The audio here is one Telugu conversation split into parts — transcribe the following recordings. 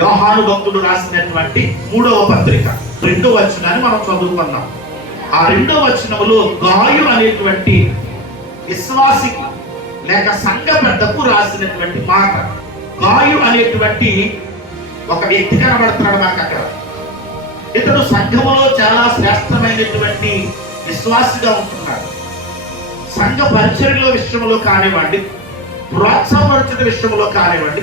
యోహాను భక్తుడు రాసినటువంటి 3వ పత్రిక 2వ వచనాన్ని మనం చదువుకున్నాం. ఆ 2వ వచనములో గాయు అనేటువంటి విశ్వాసికి లేక సంఘ పెద్దకు రాసినటువంటి మాట. గాయు అనేటువంటి ఒక వ్యక్తి కనబడుతున్నాడు నాకు అక్కడ. ఇతడు సంఘములో చాలా శ్రేష్టమైనటువంటి విశ్వాసిగా ఉంటున్నాడు. సంఘ పరిచర్యల విషయంలో కానివ్వండి, ప్రోత్సాహపరిచిన విషయంలో కానివ్వండి,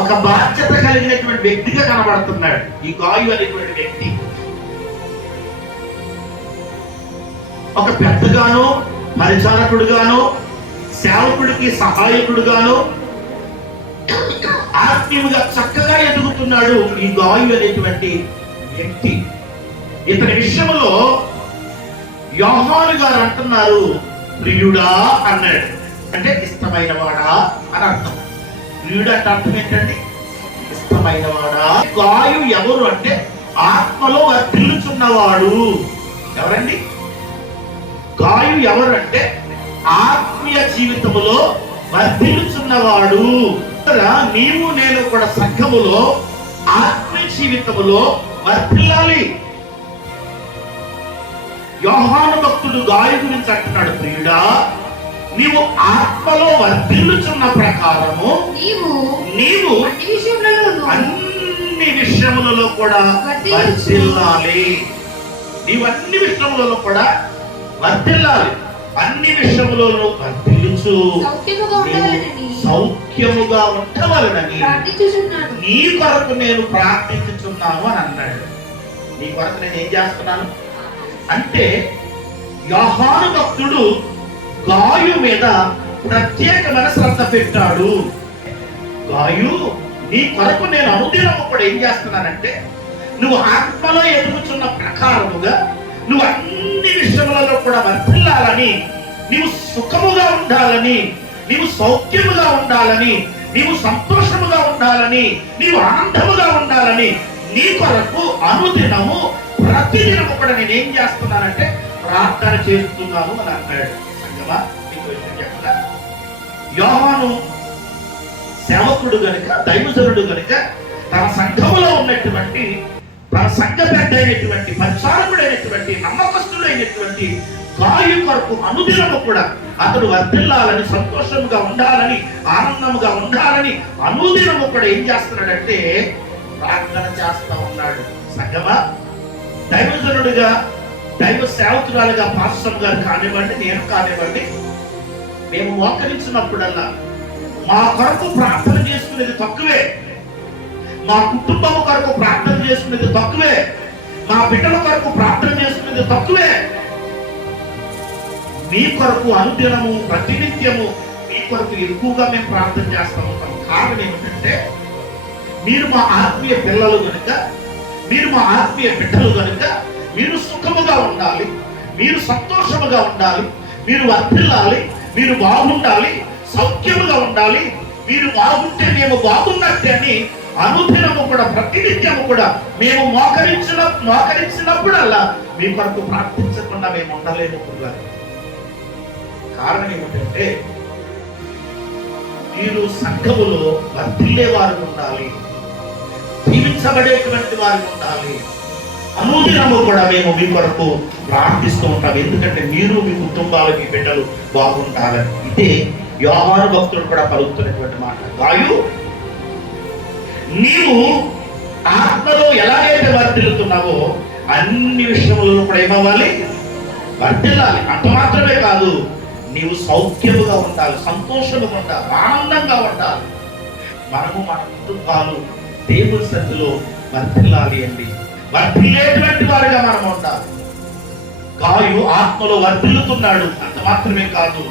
ఒక బాధ్యత కలిగినటువంటి వ్యక్తిగా కనబడుతున్నాడు ఈ గాయు అనేటువంటి వ్యక్తి. ఒక పెద్దగాను, పరిచారకుడుగాను, సేవకుడికి సహాయకుడుగాను ఆత్మీయంగా చక్కగా ఎదుగుతున్నాడు ఈ గాయు అనేటువంటి వ్యక్తి. ఇతని విషయంలో యోహాను గారు అంటున్నారు ప్రియుడా అన్నాడు. అంటే ఇష్టమైన వాడా అని అర్థం. ప్రియుడు అంటే అర్థం ఏంటండి? ఇష్టమైన వాడా. గాయు ఎవరు అంటే ఆత్మలో వర్ధిల్లుచున్నవాడు. ఎవరండి గాయు? ఎవరు అంటే ఆత్మీయ జీవితములో వర్ధిల్లుచున్నవాడు. నీవు నేను కూడా సంఘములో ఆత్మీయ జీవితములో వర్ధిల్లాలి. యోహాను భక్తుడు గాయు గురించి అంటున్నాడు, ప్రియుడా నీవు ఆత్మలో వర్ధిల్లుచున్న ప్రకారము నీవు అన్ని విషయములలో కూడా వర్ధిల్లాలి. నీవు అన్ని విషయములలో కూడా వర్ధిల్లాలి. అన్ని విషయములలో వర్ధిల్లుచు సౌఖ్యముగా ఉండవలనని నీ కొరకు నేను ప్రార్థించుచున్నాను అని అన్నాడు. నీ కొరకు నేను ఏం చేస్తున్నాను అంటే యోహాను భక్తుడు గాయు మీద ప్రత్యేకమైన శ్రద్ధ పెట్టాడు. గాయు నీ కొరకు నేను అనుదినము కూడా ఏం చేస్తున్నానంటే నువ్వు ఆత్మలో ఎదుగుచున్న ప్రకారముగా నువ్వు అన్ని విషయములలో కూడా వర్ధిల్లాలని, నీవు సుఖముగా ఉండాలని, నీవు సౌఖ్యముగా ఉండాలని, నీవు సంతోషముగా ఉండాలని, నీవు ఆనందముగా ఉండాలని నీ కొరకు అనుదినము ప్రతిదినము కూడా నేను ఏం చేస్తున్నానంటే ప్రార్థన చేస్తున్నాను అని అన్నాడు. సంగమా, నీకు విషయం చెప్పదా? యోహాను సేవకుడు గనుక, దైవజనుడు గనుక తన సంఘములో ఉన్నటువంటి, తన సంఘ పెద్ద అయినటువంటి, పరిచారకుడైనటువంటి, నమ్మకస్తుడైనటువంటి గాయు కొరకు అనుదినము కూడా అతడు వర్ధిల్లాలని, సంతోషంగా ఉండాలని, ఆనందంగా ఉండాలని అనుదినము కూడా ఏం చేస్తున్నాడంటే ప్రార్థన చేస్తా ఉన్నాడు. సంగమా, దైవజనుడిగా, దైవ సేవకురాలుగా పాస్టర్ గారు కానివ్వండి, నేను కానివ్వండి, మేము మోకరించినప్పుడల్లా మా కొరకు ప్రార్థన చేసుకునేది తక్కువే, మా కుటుంబం కొరకు ప్రార్థన చేసుకునేది తక్కువే, మా బిడ్డల కొరకు ప్రార్థన చేసుకునేది తక్కువే. మీ కొరకు అనుదినము, ప్రతినిత్యము మీ కొరకు ఎక్కువగా మేము ప్రార్థన చేస్తూ ఉంటాం. కారణం ఏమిటంటే మీరు మా ఆత్మీయ పిల్లలు కనుక, మీరు మా ఆత్మీయ బిడ్డలు కనుక మీరు సుఖముగా ఉండాలి, మీరు సంతోషముగా ఉండాలి, మీరు వర్ధిల్లాలి, మీరు బాగుండాలి, సౌఖ్యముగా ఉండాలి. మీరు బాగుంటే మేము బాగున్నట్టే అని అనుదినము కూడా, ప్రతినిత్యము కూడా మేము మోకరించినప్పుడల్లా మీ కొరకు ప్రార్థించకుండా మేము ఉండలేము. కారణం ఏమిటంటే మీరు సంఘములో వర్ధిల్లే వారు ఉండాలి, జీవించబడేటువంటి వారు ఉండాలి. అనుదినము కూడా మేము మీ కొరకు ప్రార్థిస్తూ ఉంటాం. ఎందుకంటే మీరు, మీ కుటుంబాలు, మీ బిడ్డలు బాగుంటారని. ఇదే యోహాను భక్తుడు కూడా పలుకుతున్నటువంటి మాట. గాయు నీవు ఆత్మలో ఎలాగైతే వర్ధిల్లుతున్నావో అన్ని విషయములలో కూడా ఏమవ్వాలి? వర్ధిల్లాలి. అంత మాత్రమే కాదు, నీవు సౌఖ్యముగా ఉండాలి, సంతోషముగా ఉండాలి, ఆనందంగా ఉండాలి. మనము మన కుటుంబాలు దేవుని సన్నిధిలో వర్ధిల్లాలి అండి. వర్ధిల్లేటువంటి వారిగా మనం ఉండాలి. గాయు ఆత్మలో వర్ధిల్లుతున్నాడు. అంత మాత్రమే కాదు,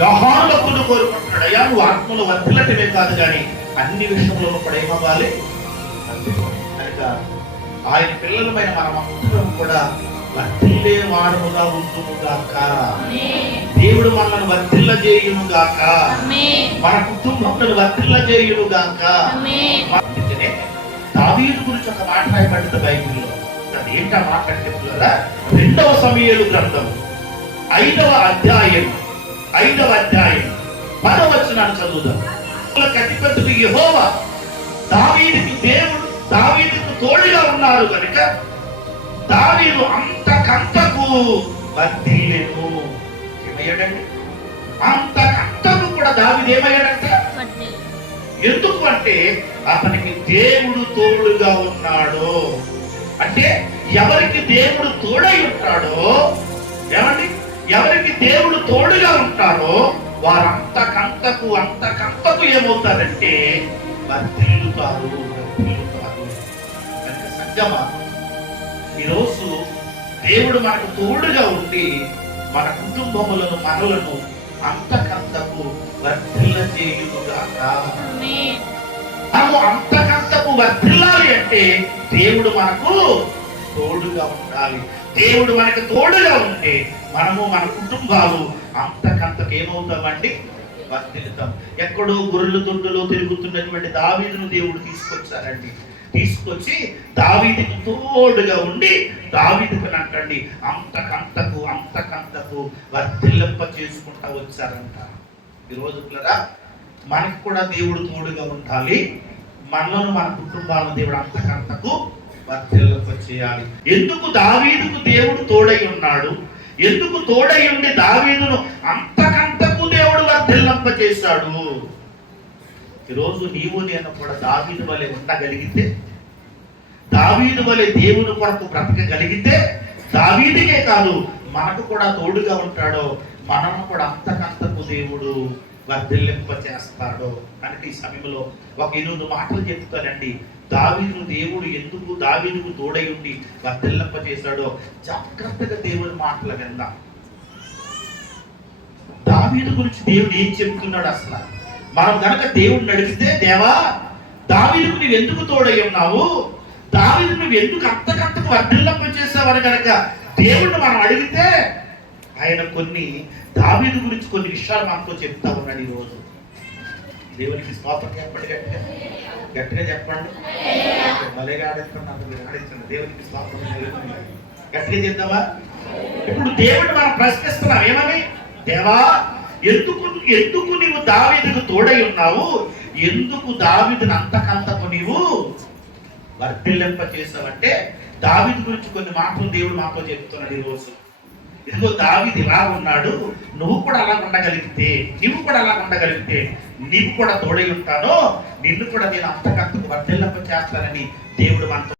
యోహాను భక్తుడు కోరుకుంటున్నాడు, అయ్యా నువ్వు ఆత్మలో వర్ధిల్లటమే కాదు కానీ అన్ని విషయంలో కూడా ఏమవ్వాలి కనుక ఆయన పిల్లలమైన మనమందరం కూడా వర్ధిల్లే వారముగా ఉంటుగాక. దేవుడు మనల్ని వర్ధిల్ల చేయునుగాక, మన కుటుంబాలను వర్ధిల్ల చేయునుగాక. దావీదు గురించి ఒక మాట రాయబడింది బైబిల్లో. అది ఏంటా మాట అంటే 2వ సమూయేలు గ్రంథం 5వ అధ్యాయం 10వ వచనాన్ని చదువుదాం. అధిపతుడు యెహోవా దావీదుకు తోడుగా ఉన్నారు కనుక దావీదు అంతకంతకు వర్ధిల్లెను. ఏమయ్యాడండి? అంతకంతకు కూడా దావీదు ఏమయ్యాడంట? ఎందుకు అంటే అతనికి దేవుడు తోడుగా ఉన్నాడు. అంటే ఎవరికి దేవుడు తోడై ఉంటాడో, ఏమండి, ఎవరికి దేవుడు తోడుగా ఉంటాడో వారు అంతకంతకు ఏమవుతారంటే వర్ధిల్లుతారు. కనుక సంగమా, ఈరోజు దేవుడు మనకు తోడుగా ఉండి మన కుటుంబములను మనలను అంతకంతకు వర్ధిల్ల చేయుగాక. మనము అంతకంతకు వర్ధిల్లాలి అంటే దేవుడు మనకు తోడుగా ఉండాలి. దేవుడు మనకు తోడుగా ఉంటే మనము మన కుటుంబాలు అంతకంతకు ఏమవుతామండి? వర్ధిల్లుతాం. ఎక్కడో గొర్రెల దొడ్డులో తిరుగుతున్నటువంటి దావీదును దేవుడు తీసుకొచ్చారండి. తీసుకొచ్చి దావీదుకు తోడుగా ఉండి దావీదుకు అంటండి అంతకంతకు వర్ధిల్లింప చేసుకుంటా వచ్చారంట. ఈరోజు పిల్లరా, మనకు కూడా దేవుడు తోడుగా ఉండాలి. మనలను మన కుటుంబాలను దేవుడు అంతకంతకు వర్ధిల్లింప చేయాలి. ఎందుకు దావీదుకు దేవుడు తోడై ఉన్నాడు? ఎందుకు తోడై ఉండి దావీదును అంతకంతకు దేవుడు వర్ధిల్లింప చేశాడు? ఈరోజు నీవు నేను కూడా దావీదు వలె ఉండగలిగితే, దావీదు వలె దేవుని కొరకు బ్రతకగలిగితే, దావీదుకే కాదు మనకు కూడా తోడుగా ఉంటాడో, మనను కూడా అంతకంతకు దేవుడు వర్ధిల్లింప చేస్తాడో. కనుక ఈ సమయంలో ఒక 8 మాటలు చెప్తానండి. దావీదును దేవుడు ఎందుకు దావీదుకు తోడై ఉండి వర్ధిల్లింప చేశాడో జాగ్రత్తగా దేవుడి మాటలు విందాం. దావీదు గురించి దేవుడు ఏం చెప్తున్నాడు అసలు? మనం కనుక దేవుడిని అడిగితే, దేవా దావీదుకు నువ్వు ఎందుకు తోడై ఉన్నావు, దావీదు నువ్వు ఎందుకు అంతకంతకు వర్ధిల్లింప చేసావని కనుక దేవుడిని మనం అడిగితే ఆయన దావీదు గురించి కొన్ని విషయాలు మనతో చెప్తా ఉన్నాడు. ఈరోజు దేవునికి స్తోత్రం చెప్పండి, గట్టిగా చెప్పండి. భలేగా ఆడించండి. దేవునికి స్తోత్రం గట్టిగా చెప్తావా? ఇప్పుడు దేవుడిని మనం ప్రశ్నిస్తున్నాం ఏమని? దేవా ఎందుకు నీవు దావీదుకు తోడై ఉన్నావు, ఎందుకు దావీదుని అంతకంతకు నీవు వర్ధిల్లింప చేసావంటే దావీదు గురించి కొన్ని మాటలు దేవుడు మాతో చెప్తున్నాడు ఈరోజు. ఇదిగో దావీదు ఇలా ఉన్నాడు, నువ్వు కూడా అలా ఉండగలిగితే నీవు కూడా తోడై ఉంటానో, నిన్ను కూడా నేను అంతకంతకు వర్ధిల్లింప చేస్తానని దేవుడు మనతో